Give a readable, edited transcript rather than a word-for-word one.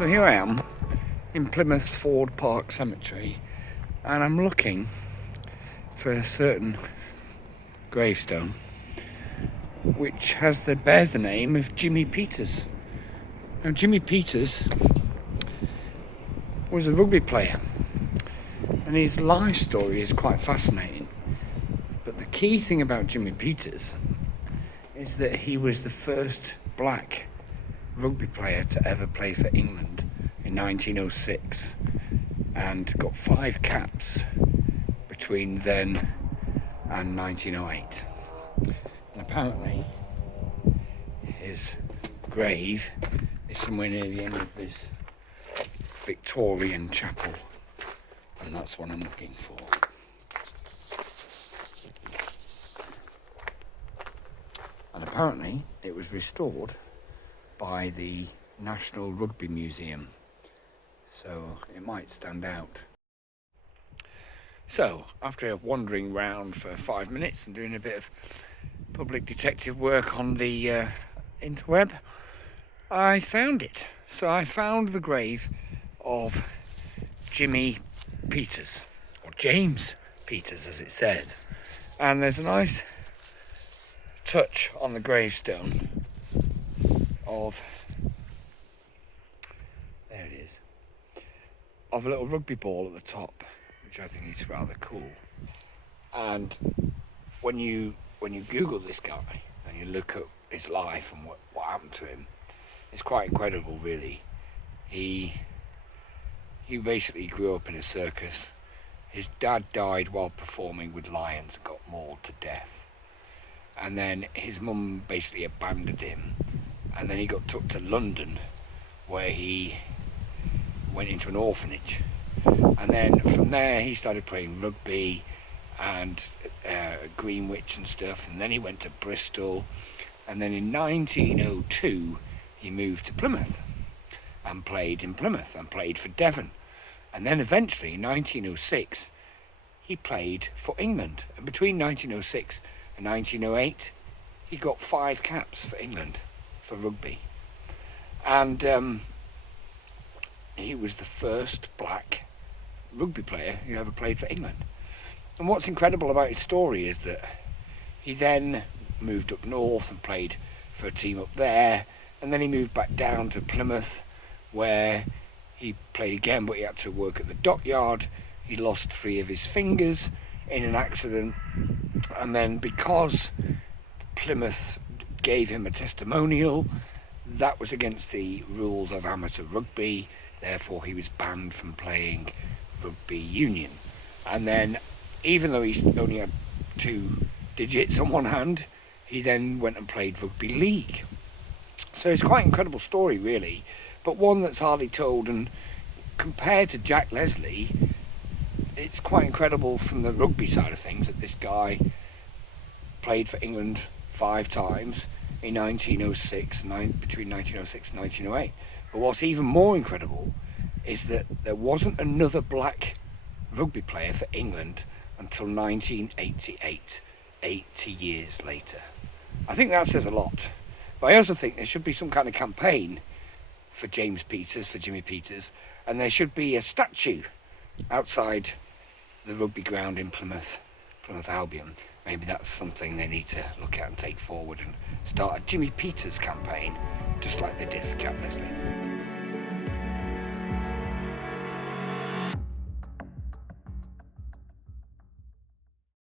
So here I am in Plymouth's Ford Park Cemetery, and I'm looking for a certain gravestone which bears the name of Jimmy Peters. Now, Jimmy Peters was a rugby player, and his life story is quite fascinating. But the key thing about Jimmy Peters is that he was the first black rugby player to ever play for England in 1906 and got 5 caps between then and 1908. And apparently his grave is somewhere near the end of this Victorian chapel, and that's what I'm looking for. And apparently it was restored by the National Rugby Museum, so it might stand out. So after wandering around for 5 minutes and doing a bit of public detective work on the interweb, I found it. So I found the grave of Jimmy Peters, or James Peters as it says, and there's a nice touch on the gravestone of, there it is, of a little rugby ball at the top, which I think is rather cool. And when you Google this guy and you look at his life and what happened to him, it's quite incredible, really. He basically grew up in a circus. His dad died while performing with lions and got mauled to death. And then his mum basically abandoned him. And then he got took to London, where he went into an orphanage. And then from there he started playing rugby and Greenwich and stuff. And then he went to Bristol. And then in 1902 he moved to Plymouth and played in Plymouth and played for Devon. And then eventually in 1906 he played for England. And between 1906 and 1908 he got 5 caps for England for rugby. And he was the first black rugby player who ever played for England. And what's incredible about his story is that he then moved up north and played for a team up there, and then he moved back down to Plymouth, where he played again, but he had to work at the dockyard. He lost 3 of his fingers in an accident, and then because Plymouth gave him a testimonial, that was against the rules of amateur rugby, therefore he was banned from playing rugby union. And then, even though he only had 2 digits on one hand, he then went and played rugby league. So it's quite an incredible story, really, but one that's hardly told. And compared to Jack Leslie, it's quite incredible from the rugby side of things that this guy played for England 5 times in 1906, between 1906 and 1908. But what's even more incredible is that there wasn't another black rugby player for England until 1988, 80 years later. I think that says a lot. But I also think there should be some kind of campaign for James Peters, for Jimmy Peters, and there should be a statue outside the rugby ground in Plymouth Albion. Maybe that's something they need to look at and take forward and start a Jimmy Peters campaign, just like they did for Jack Leslie.